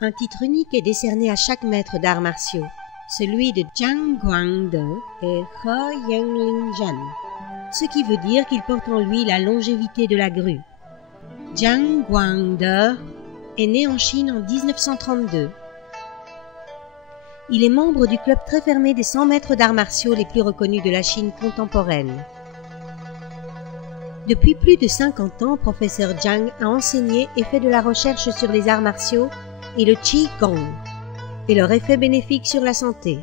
Un titre unique est décerné à chaque maître d'arts martiaux, celui de Zhang Guangde et He Yanglingzhen, ce qui veut dire qu'il porte en lui la longévité de la grue. Zhang Guangde est né en Chine en 1932. Il est membre du club très fermé des 100 maîtres d'arts martiaux les plus reconnus de la Chine contemporaine. Depuis plus de 50 ans, professeur Zhang a enseigné et fait de la recherche sur les arts martiaux et le Qigong et leur effet bénéfique sur la santé.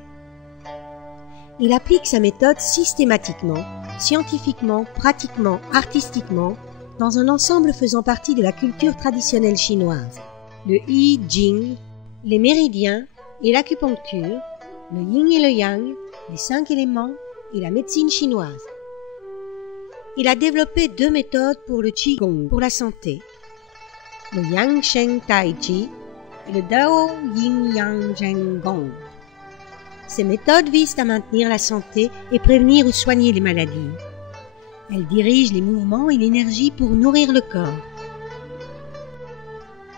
Il applique sa méthode systématiquement, scientifiquement, pratiquement, artistiquement, dans un ensemble faisant partie de la culture traditionnelle chinoise. Le I Ching, les méridiens et l'acupuncture, le yin et le yang, les 5 éléments et la médecine chinoise. Il a développé 2 méthodes pour le Qigong pour la santé, le Yang Sheng Tai Chi et le Dao Yin Yang Zhen Gong. Ces méthodes visent à maintenir la santé et prévenir ou soigner les maladies. Elles dirigent les mouvements et l'énergie pour nourrir le corps.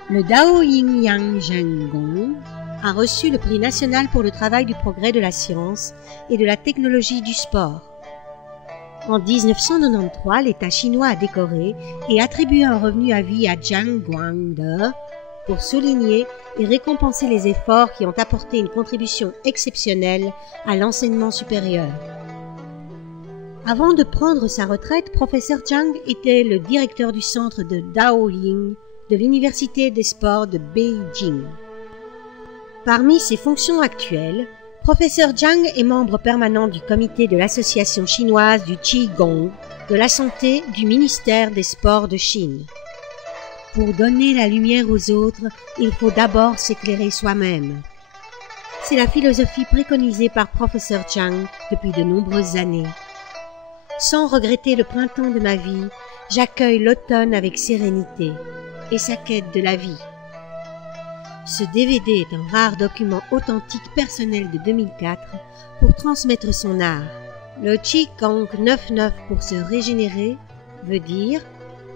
Le Dao Yin Yang Zhen Gong a reçu le prix national pour le travail du progrès de la science et de la technologie du sport. En 1993, l'État chinois a décoré et attribué un revenu à vie à Zhang Guangde pour souligner et récompenser les efforts qui ont apporté une contribution exceptionnelle à l'enseignement supérieur. Avant de prendre sa retraite, professeur Zhang était le directeur du centre de Daoling de l'Université des sports de Beijing. Parmi ses fonctions actuelles, professeur Zhang est membre permanent du comité de l'Association chinoise du Qigong, de la santé du ministère des Sports de Chine. Pour donner la lumière aux autres, il faut d'abord s'éclairer soi-même. C'est la philosophie préconisée par professeur Zhang depuis de nombreuses années. Sans regretter le printemps de ma vie, j'accueille l'automne avec sérénité et sa quête de la vie. Ce DVD est un rare document authentique personnel de 2004 pour transmettre son art. Le Qigong 9-9 pour se régénérer veut dire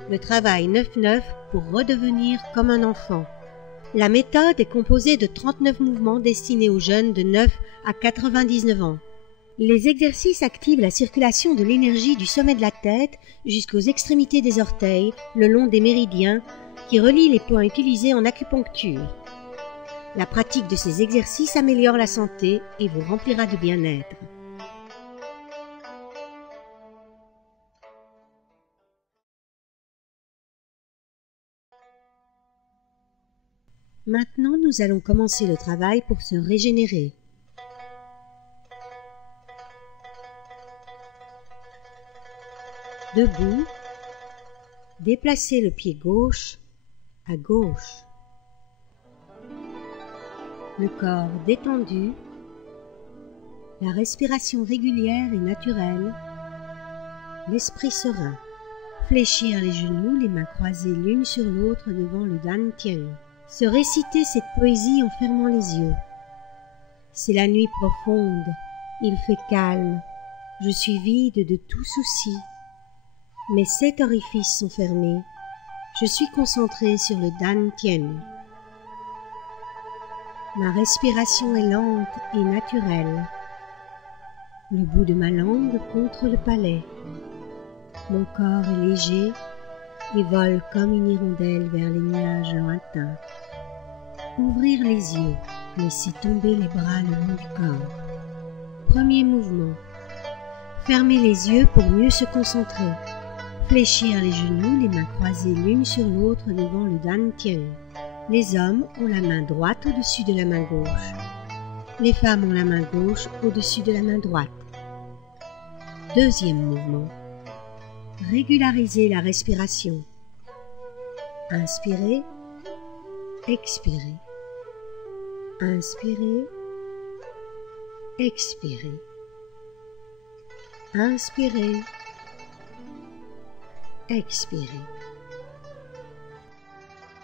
le travail 9-9 pour redevenir comme un enfant. La méthode est composée de 39 mouvements destinés aux jeunes de 9 à 99 ans. Les exercices activent la circulation de l'énergie du sommet de la tête jusqu'aux extrémités des orteils, le long des méridiens qui relient les points utilisés en acupuncture. La pratique de ces exercices améliore la santé et vous remplira de bien-être. Maintenant, nous allons commencer le travail pour se régénérer. Debout, déplacez le pied gauche à gauche. Le corps détendu, la respiration régulière et naturelle, l'esprit serein. Fléchir les genoux, les mains croisées l'une sur l'autre devant le Dantian. Se réciter cette poésie en fermant les yeux. C'est la nuit profonde, il fait calme, je suis vide de tout souci. Mes 7 orifices sont fermés, je suis concentré sur le Dantian. Ma respiration est lente et naturelle. Le bout de ma langue contre le palais. Mon corps est léger et vole comme une hirondelle vers les nuages lointains. Ouvrir les yeux, laisser tomber les bras le long du corps. Premier mouvement. Fermer les yeux pour mieux se concentrer. Fléchir les genoux, les mains croisées l'une sur l'autre devant le Dantian. Les hommes ont la main droite au-dessus de la main gauche. Les femmes ont la main gauche au-dessus de la main droite. Deuxième mouvement. Régulariser la respiration. Inspirez, expirez. Inspirez, expirez. Inspirez, expirez.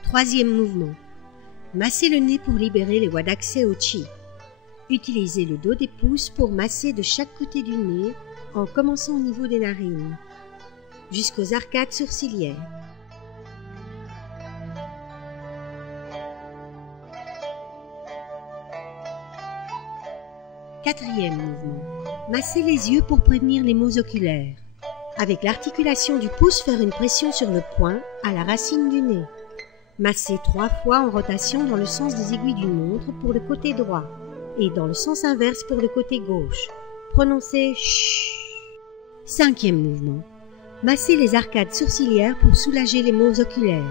Troisième mouvement. Massez le nez pour libérer les voies d'accès au Qi. Utilisez le dos des pouces pour masser de chaque côté du nez en commençant au niveau des narines, jusqu'aux arcades sourcilières. 4e mouvement. Masser les yeux pour prévenir les maux oculaires. Avec l'articulation du pouce, faire une pression sur le poing à la racine du nez. Masser 3 fois en rotation dans le sens des aiguilles d'une montre pour le côté droit et dans le sens inverse pour le côté gauche. Prononcez CH. 5e mouvement. Masser les arcades sourcilières pour soulager les maux oculaires.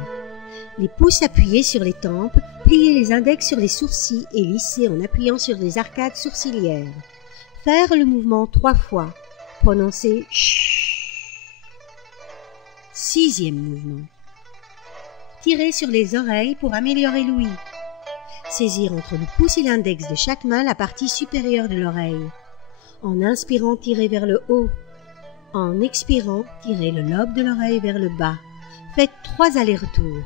Les pouces appuyés sur les tempes, plier les index sur les sourcils et lisser en appuyant sur les arcades sourcilières. Faire le mouvement 3 fois. Prononcez CH. 6e mouvement. Tirer sur les oreilles pour améliorer l'ouïe. Saisir entre le pouce et l'index de chaque main la partie supérieure de l'oreille. En inspirant, tirez vers le haut. En expirant, tirez le lobe de l'oreille vers le bas. Faites 3 allers-retours.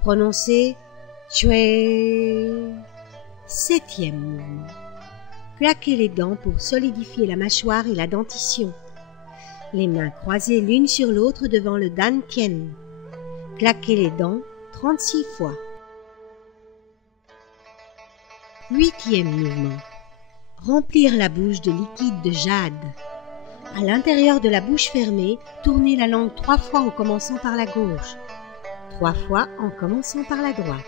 Prononcez choué. 7e mouvement. Claquez les dents pour solidifier la mâchoire et la dentition. Les mains croisées l'une sur l'autre devant le Dan Tien. Claquez les dents 36 fois. 8e mouvement. Remplir la bouche de liquide de jade. À l'intérieur de la bouche fermée, tournez la langue 3 fois en commençant par la gauche. 3 fois en commençant par la droite.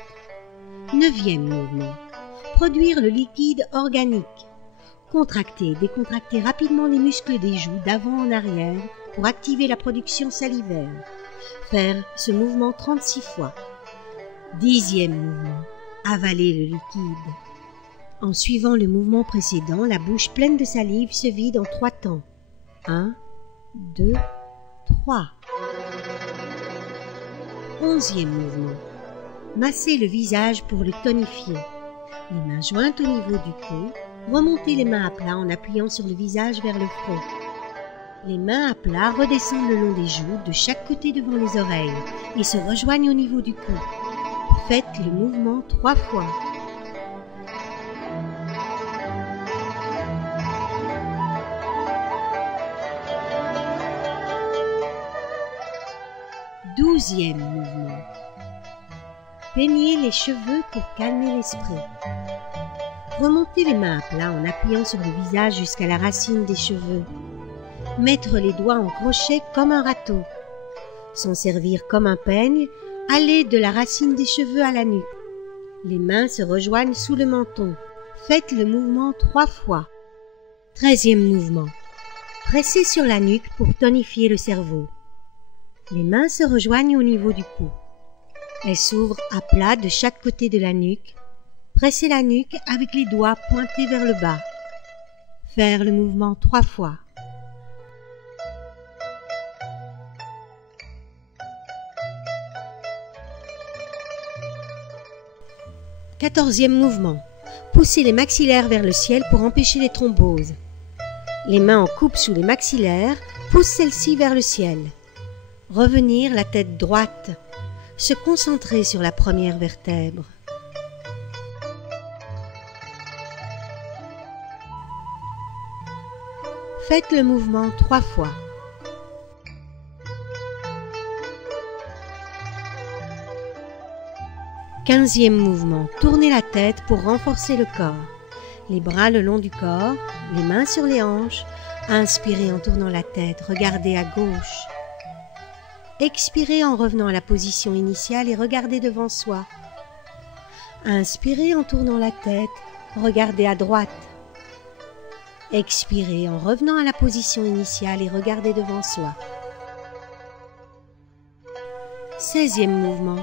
9e mouvement. Produire le liquide organique. Contractez et décontractez rapidement les muscles des joues d'avant en arrière pour activer la production salivaire. Faire ce mouvement 36 fois. 10e mouvement. Avaler le liquide. En suivant le mouvement précédent, la bouche pleine de salive se vide en 3 temps. 1, 2, 3. 11e mouvement. Masser le visage pour le tonifier. Les mains jointes au niveau du cou. Remontez les mains à plat en appuyant sur le visage vers le front. Les mains à plat redescendent le long des joues de chaque côté devant les oreilles et se rejoignent au niveau du cou. Faites le mouvement 3 fois. Douzième mouvement. Peignez les cheveux pour calmer l'esprit. Remontez les mains à plat en appuyant sur le visage jusqu'à la racine des cheveux. Mettre les doigts en crochet comme un râteau. S'en servir comme un peigne, aller de la racine des cheveux à la nuque. Les mains se rejoignent sous le menton. Faites le mouvement 3 fois. 13e mouvement. Pressez sur la nuque pour tonifier le cerveau. Les mains se rejoignent au niveau du cou. Elles s'ouvrent à plat de chaque côté de la nuque. Pressez la nuque avec les doigts pointés vers le bas. Faire le mouvement 3 fois. Quatorzième mouvement. Poussez les maxillaires vers le ciel pour empêcher les thromboses. Les mains en coupe sous les maxillaires, poussent celles-ci vers le ciel. Revenir la tête droite. Se concentrer sur la première vertèbre. Faites le mouvement 3 fois. Quinzième mouvement. Tournez la tête pour renforcer le corps. Les bras le long du corps, les mains sur les hanches. Inspirez en tournant la tête, regardez à gauche. Expirez en revenant à la position initiale et regardez devant soi. Inspirez en tournant la tête, regardez à droite. Expirez en revenant à la position initiale et regardez devant soi. 16e mouvement.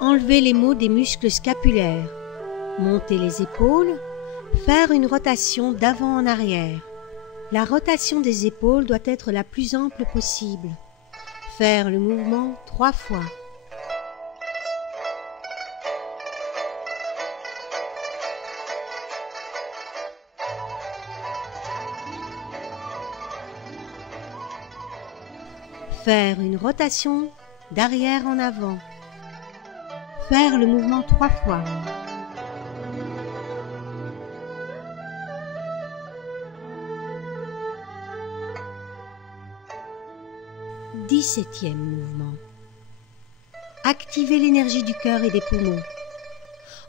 Enlevez les maux des muscles scapulaires. Montez les épaules. Faire une rotation d'avant en arrière. La rotation des épaules doit être la plus ample possible. Faire le mouvement 3 fois. Faire une rotation d'arrière en avant. Faire le mouvement 3 fois. Dix-septième mouvement. Activez l'énergie du cœur et des poumons.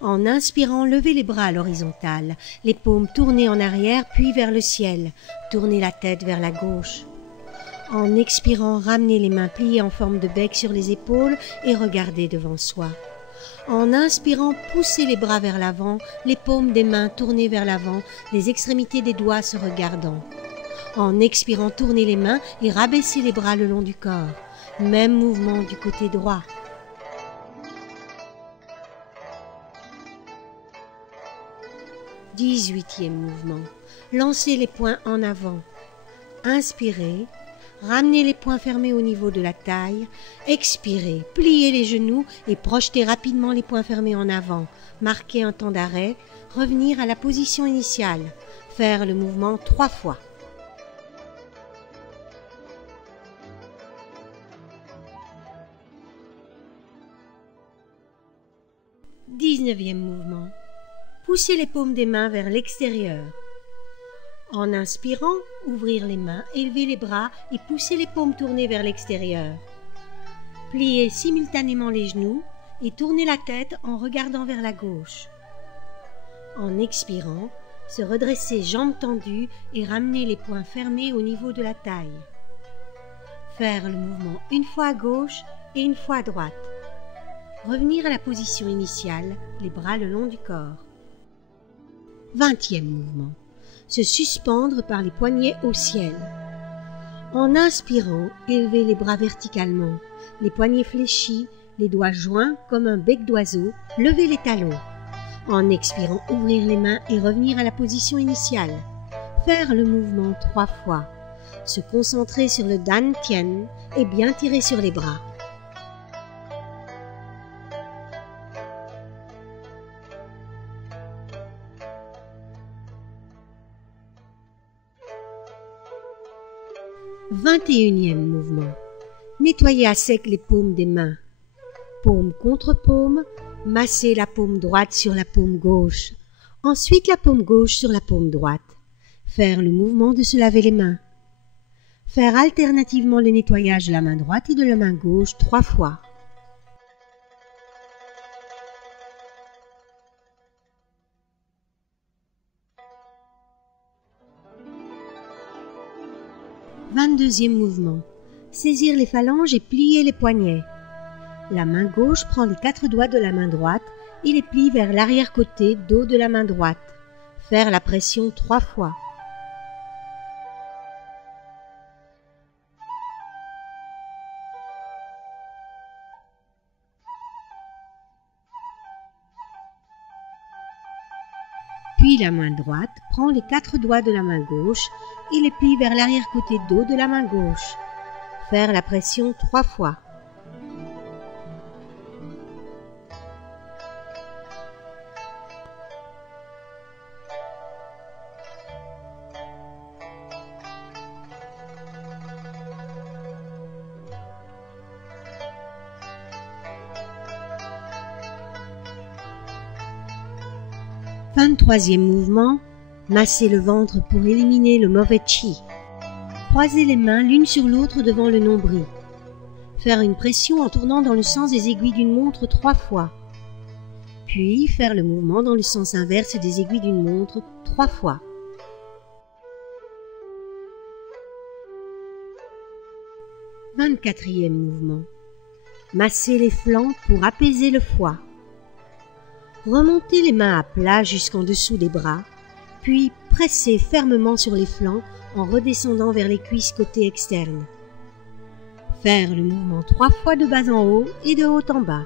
En inspirant, levez les bras à l'horizontale, les paumes tournées en arrière puis vers le ciel. Tournez la tête vers la gauche. En expirant, ramenez les mains pliées en forme de bec sur les épaules et regardez devant soi. En inspirant, poussez les bras vers l'avant, les paumes des mains tournées vers l'avant, les extrémités des doigts se regardant. En expirant, tournez les mains et rabaissez les bras le long du corps. Même mouvement du côté droit. Dix-huitième mouvement. Lancez les poings en avant. Inspirez. Ramenez les poings fermés au niveau de la taille. Expirez. Pliez les genoux et projetez rapidement les poings fermés en avant. Marquez un temps d'arrêt. Revenir à la position initiale. Faire le mouvement 3 fois. Dix-neuvième mouvement. Poussez les paumes des mains vers l'extérieur. En inspirant, ouvrir les mains, élevez les bras et poussez les paumes tournées vers l'extérieur. Pliez simultanément les genoux et tournez la tête en regardant vers la gauche. En expirant, se redresser jambes tendues et ramener les poings fermés au niveau de la taille. Faire le mouvement une fois à gauche et une fois à droite. Revenir à la position initiale, les bras le long du corps. 20e mouvement. Se suspendre par les poignets au ciel. En inspirant, élevez les bras verticalement, les poignets fléchis, les doigts joints comme un bec d'oiseau, levez les talons. En expirant, ouvrir les mains et revenir à la position initiale. Faire le mouvement 3 fois. Se concentrer sur le dantian et bien tirer sur les bras. 21e mouvement. Nettoyez à sec les paumes des mains. Paume contre paume, massez la paume droite sur la paume gauche. Ensuite la paume gauche sur la paume droite. Faire le mouvement de se laver les mains. Faire alternativement le nettoyage de la main droite et de la main gauche 3 fois. Deuxième mouvement. Saisir les phalanges et plier les poignets. La main gauche prend les 4 doigts de la main droite et les plie vers l'arrière-côté dos de la main droite. Faire la pression 3 fois. Puis la main droite prend les 4 doigts de la main gauche et les plie vers l'arrière-côté dos de la main gauche. Faire la pression 3 fois. Troisième mouvement, massez le ventre pour éliminer le mauvais chi. Croisez les mains l'une sur l'autre devant le nombril. Faire une pression en tournant dans le sens des aiguilles d'une montre 3 fois. Puis faire le mouvement dans le sens inverse des aiguilles d'une montre 3 fois. « 24e mouvement. Massez les flancs pour apaiser le foie. Remontez les mains à plat jusqu'en dessous des bras, puis pressez fermement sur les flancs en redescendant vers les cuisses côté externe. Faire le mouvement 3 fois de bas en haut et de haut en bas.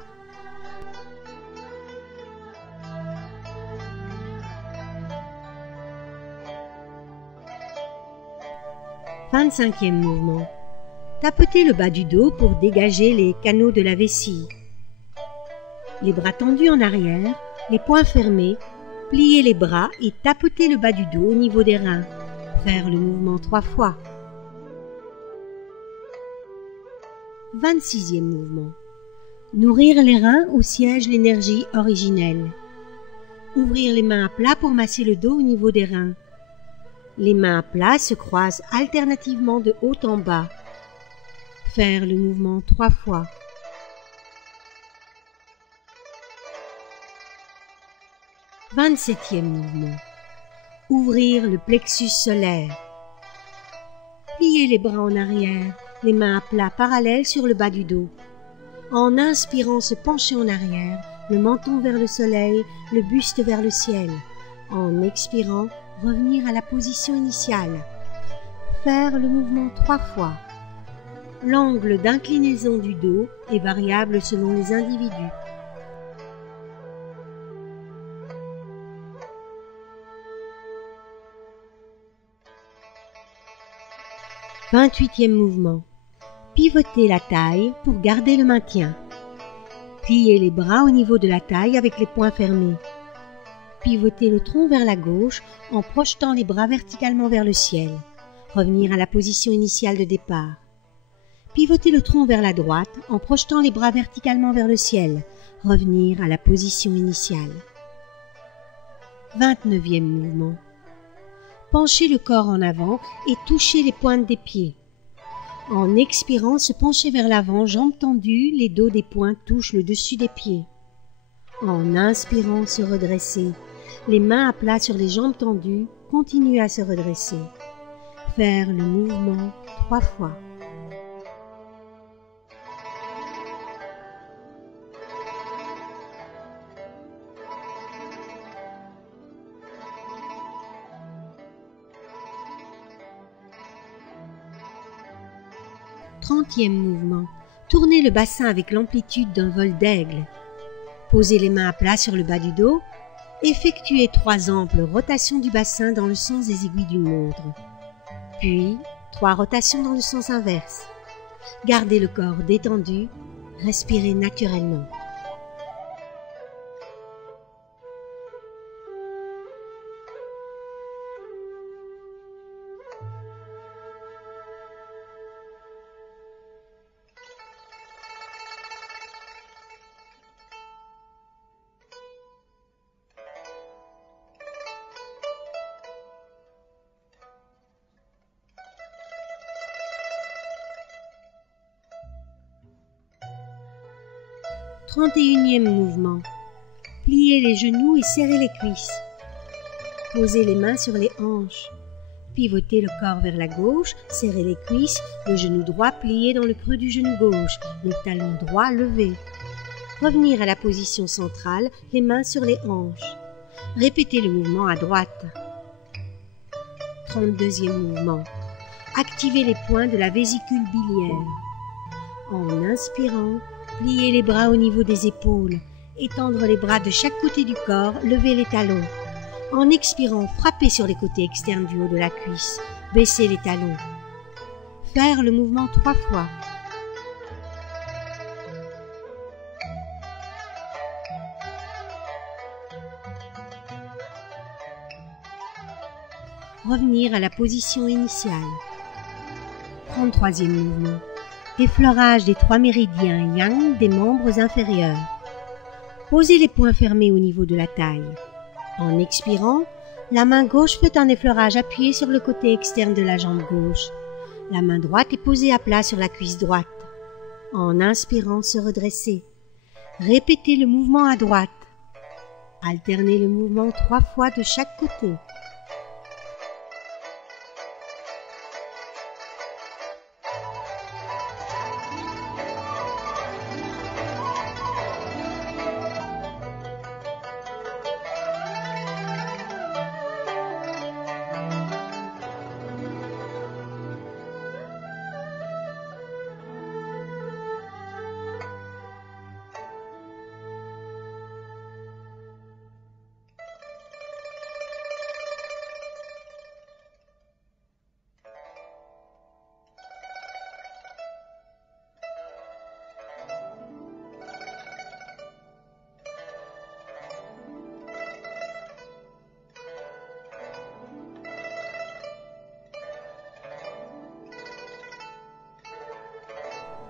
« 25e mouvement. Tapotez le bas du dos pour dégager les canaux de la vessie. Les bras tendus en arrière, les poings fermés, pliez les bras et tapotez le bas du dos au niveau des reins. Faire le mouvement 3 fois. 26e mouvement. Nourrir les reins où siège l'énergie originelle. Ouvrir les mains à plat pour masser le dos au niveau des reins. Les mains à plat se croisent alternativement de haut en bas. Faire le mouvement 3 fois. 27e mouvement. Ouvrir le plexus solaire. Pliez les bras en arrière, les mains à plat parallèles sur le bas du dos. En inspirant, se pencher en arrière, le menton vers le soleil, le buste vers le ciel. En expirant, revenir à la position initiale. Faire le mouvement 3 fois. L'angle d'inclinaison du dos est variable selon les individus. « 28e mouvement. Pivotez la taille pour garder le maintien. Pliez les bras au niveau de la taille avec les poings fermés. Pivotez le tronc vers la gauche en projetant les bras verticalement vers le ciel. Revenir à la position initiale de départ. Pivotez le tronc vers la droite en projetant les bras verticalement vers le ciel. Revenir à la position initiale. 29e mouvement. Penchez le corps en avant et touchez les pointes des pieds. En expirant, se pencher vers l'avant, jambes tendues, les dos des poings touchent le dessus des pieds. En inspirant, se redresser. Les mains à plat sur les jambes tendues, continuez à se redresser. Faire le mouvement 3 fois. Trentième mouvement. Tournez le bassin avec l'amplitude d'un vol d'aigle. Posez les mains à plat sur le bas du dos. Effectuez 3 amples rotations du bassin dans le sens des aiguilles d'une montre. Puis 3 rotations dans le sens inverse. Gardez le corps détendu. Respirez naturellement. Trente-et-unième mouvement. Pliez les genoux et serrez les cuisses. Posez les mains sur les hanches. Pivotez le corps vers la gauche, serrez les cuisses, le genou droit plié dans le creux du genou gauche, le talon droit levé. Revenir à la position centrale, les mains sur les hanches. Répétez le mouvement à droite. 32e mouvement. Activez les points de la vésicule biliaire. En inspirant, pliez les bras au niveau des épaules, étendre les bras de chaque côté du corps, levez les talons. En expirant, frappez sur les côtés externes du haut de la cuisse, baissez les talons. Faire le mouvement 3 fois. Revenir à la position initiale. 33e mouvement. Effleurage des 3 méridiens yang des membres inférieurs. Posez les poings fermés au niveau de la taille. En expirant, la main gauche fait un effleurage appuyé sur le côté externe de la jambe gauche. La main droite est posée à plat sur la cuisse droite. En inspirant, se redresser. Répétez le mouvement à droite. Alternez le mouvement 3 fois de chaque côté.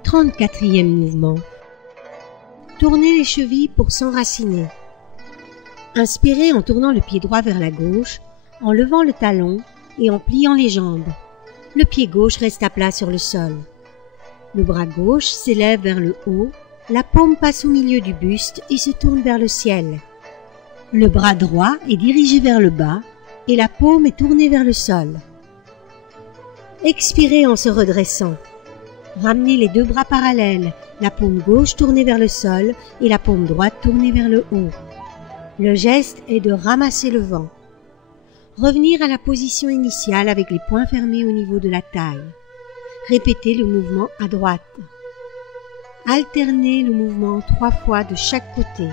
Trente-quatrième mouvement. Tournez les chevilles pour s'enraciner. Inspirez en tournant le pied droit vers la gauche, en levant le talon et en pliant les jambes. Le pied gauche reste à plat sur le sol. Le bras gauche s'élève vers le haut, la paume passe au milieu du buste et se tourne vers le ciel. Le bras droit est dirigé vers le bas et la paume est tournée vers le sol. Expirez en se redressant. Ramenez les deux bras parallèles, la paume gauche tournée vers le sol et la paume droite tournée vers le haut. Le geste est de ramasser le vent. Revenir à la position initiale avec les poings fermés au niveau de la taille. Répétez le mouvement à droite. Alternez le mouvement 3 fois de chaque côté.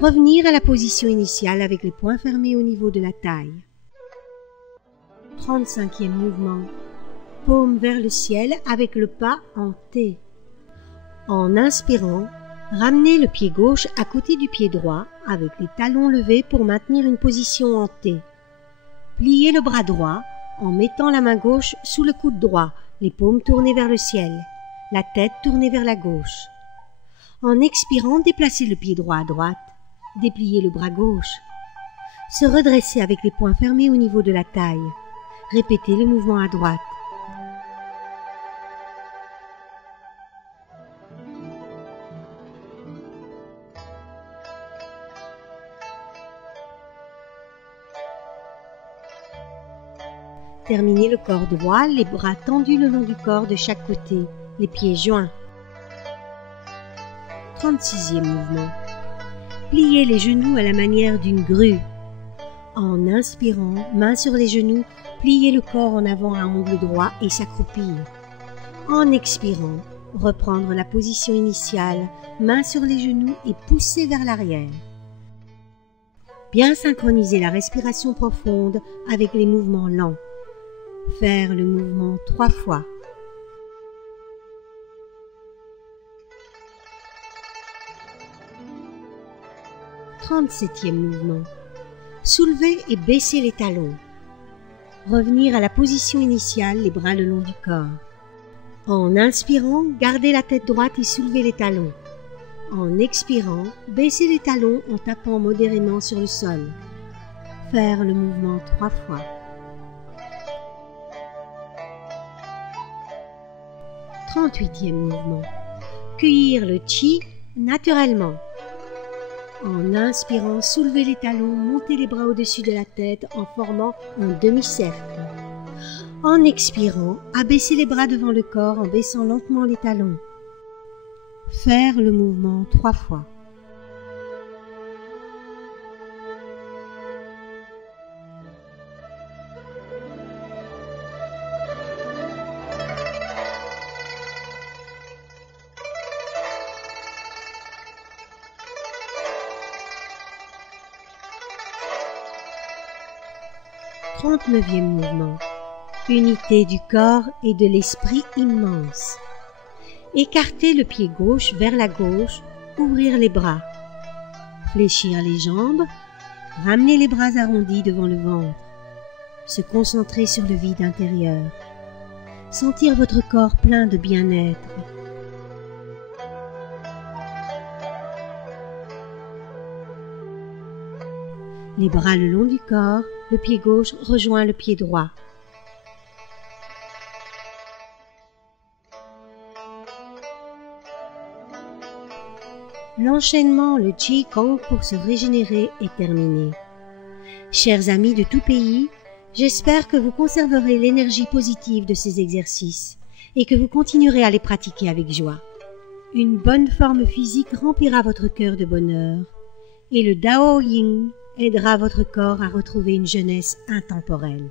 Revenir à la position initiale avec les poings fermés au niveau de la taille. 35e mouvement. Paume vers le ciel avec le pas en T. En inspirant, ramenez le pied gauche à côté du pied droit avec les talons levés pour maintenir une position en T. Pliez le bras droit en mettant la main gauche sous le coude droit, les paumes tournées vers le ciel, la tête tournée vers la gauche. En expirant, déplacez le pied droit à droite. Dépliez le bras gauche. Se redresser avec les poings fermés au niveau de la taille. Répétez le mouvement à droite. Terminez le corps droit, les bras tendus le long du corps de chaque côté, les pieds joints. 36e mouvement. Pliez les genoux à la manière d'une grue. En inspirant, main sur les genoux, pliez le corps en avant à angle droit et s'accroupir. En expirant, reprendre la position initiale, main sur les genoux et pousser vers l'arrière. Bien synchroniser la respiration profonde avec les mouvements lents. Faire le mouvement 3 fois. « 37e mouvement. Soulevez et baissez les talons. Revenir à la position initiale, les bras le long du corps. En inspirant, gardez la tête droite et soulevez les talons. En expirant, baissez les talons en tapant modérément sur le sol. Faire le mouvement 3 fois. 38e mouvement. Cueillir le chi naturellement. En inspirant, soulevez les talons, montez les bras au-dessus de la tête en formant un demi-cercle. En expirant, abaissez les bras devant le corps en baissant lentement les talons. Faire le mouvement 3 fois. « 39e mouvement. Unité du corps et de l'esprit immense. Écartez le pied gauche vers la gauche, ouvrir les bras. Fléchir les jambes, ramener les bras arrondis devant le ventre. Se concentrer sur le vide intérieur. Sentir votre corps plein de bien-être. Les bras le long du corps, le pied gauche rejoint le pied droit. L'enchaînement, le Qigong pour se régénérer est terminé. Chers amis de tout pays, j'espère que vous conserverez l'énergie positive de ces exercices et que vous continuerez à les pratiquer avec joie. Une bonne forme physique remplira votre cœur de bonheur et le Dao Yin aidera votre corps à retrouver une jeunesse intemporelle.